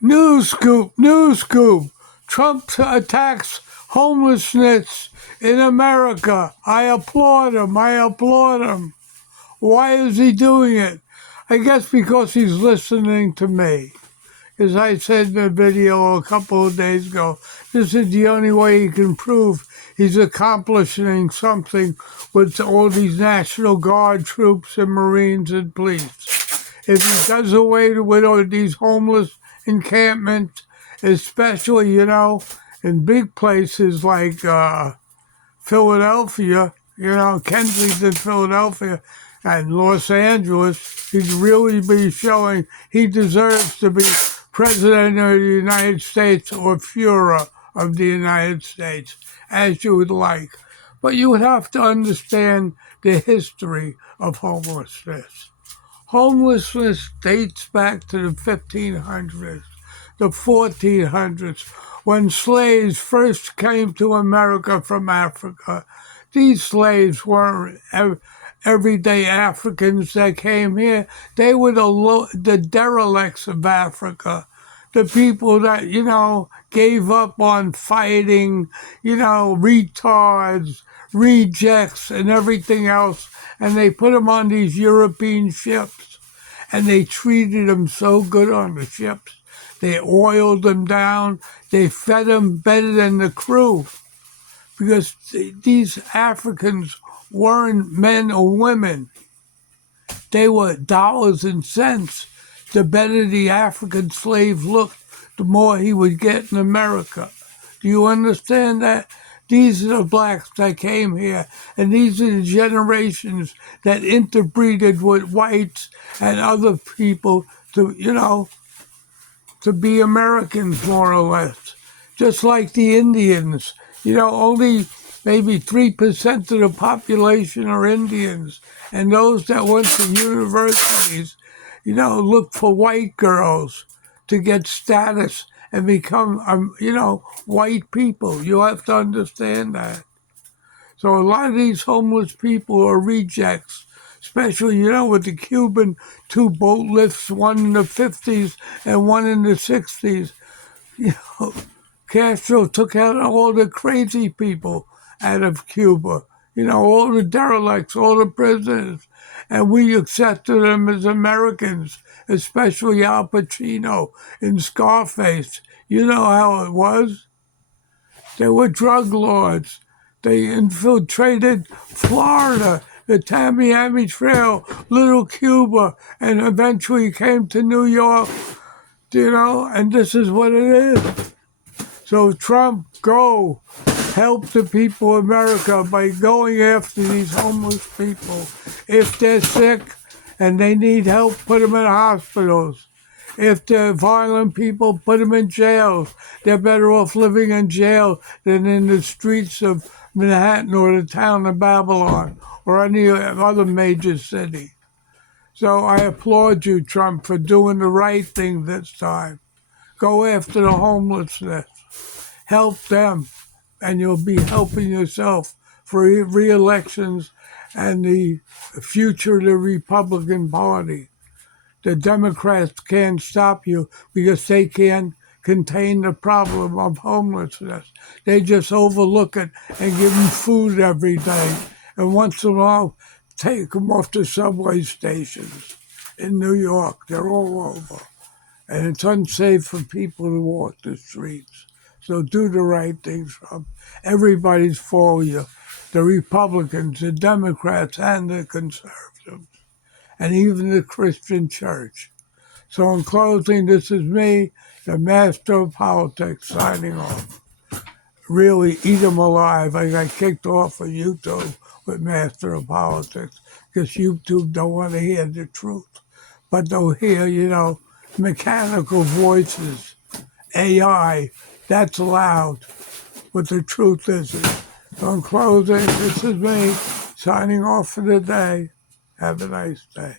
News scoop, news scoop. Trump attacks homelessness in America. I applaud him. I applaud him. Why is he doing it? I guess because he's listening to me. As I said in the video a couple of days ago, this is the only way he can prove he's accomplishing something with all these National Guard troops and Marines and police. If he does away with all these homeless encampments, especially, in big places like Philadelphia, Kensington, Philadelphia, and Los Angeles, he'd really be showing he deserves to be President of the United States or Führer of the United States, as you would like. But you would have to understand the history of homelessness. Homelessness dates back to the 1500s, the 1400s, when slaves first came to America from Africa. These slaves weren't everyday Africans that came here. They were the derelicts of Africa, the people that, gave up on fighting, retards, rejects, and everything else. And they put them on these European ships. And they treated them so good on the ships. They oiled them down. They fed them better than the crew. Because these Africans weren't men or women. They were dollars and cents. The better the African slave looked, the more he would get in America. Do you understand that? These are the blacks that came here, and these are the generations that interbreeded with whites and other people to be Americans, more or less. Just like the Indians. Only maybe 3% of the population are Indians. And those that went to universities, look for white girls to get status and become, white people. You have to understand that. So a lot of these homeless people are rejects, especially, with the Cuban two boat lifts, one in the 50s and one in the 60s. Castro took out all the crazy people out of Cuba, all the derelicts, all the prisoners, and we accepted them as Americans, especially Al Pacino in Scarface. You know how it was? They were drug lords. They infiltrated Florida, the Tamiami Trail, Little Cuba, and eventually came to New York, and this is what it is. So Trump, go help the people of America by going after these homeless people. If they're sick and they need help, put them in hospitals. If they're violent people, put them in jails. They're better off living in jail than in the streets of Manhattan or the town of Babylon or any other major city. So I applaud you, Trump, for doing the right thing this time. Go after the homelessness. Help them, and you'll be helping yourself for re-elections and the future of the Republican Party. The Democrats can't stop you because they can't contain the problem of homelessness. They just overlook it and give them food every day. And once in a while, take them off the subway stations in New York. They're all over. And it's unsafe for people to walk the streets. So do the right thing, Trump. Everybody's for you. The Republicans, the Democrats, and the Conservatives, and even the Christian Church. So in closing, this is me, the master of politics, signing off. Really eat them alive. I got kicked off of YouTube with Master of Politics because YouTube don't want to hear the truth. But they'll hear, mechanical voices, AI, that's loud, but the truth isn't. So in closing, this is me signing off for the day. Have a nice day.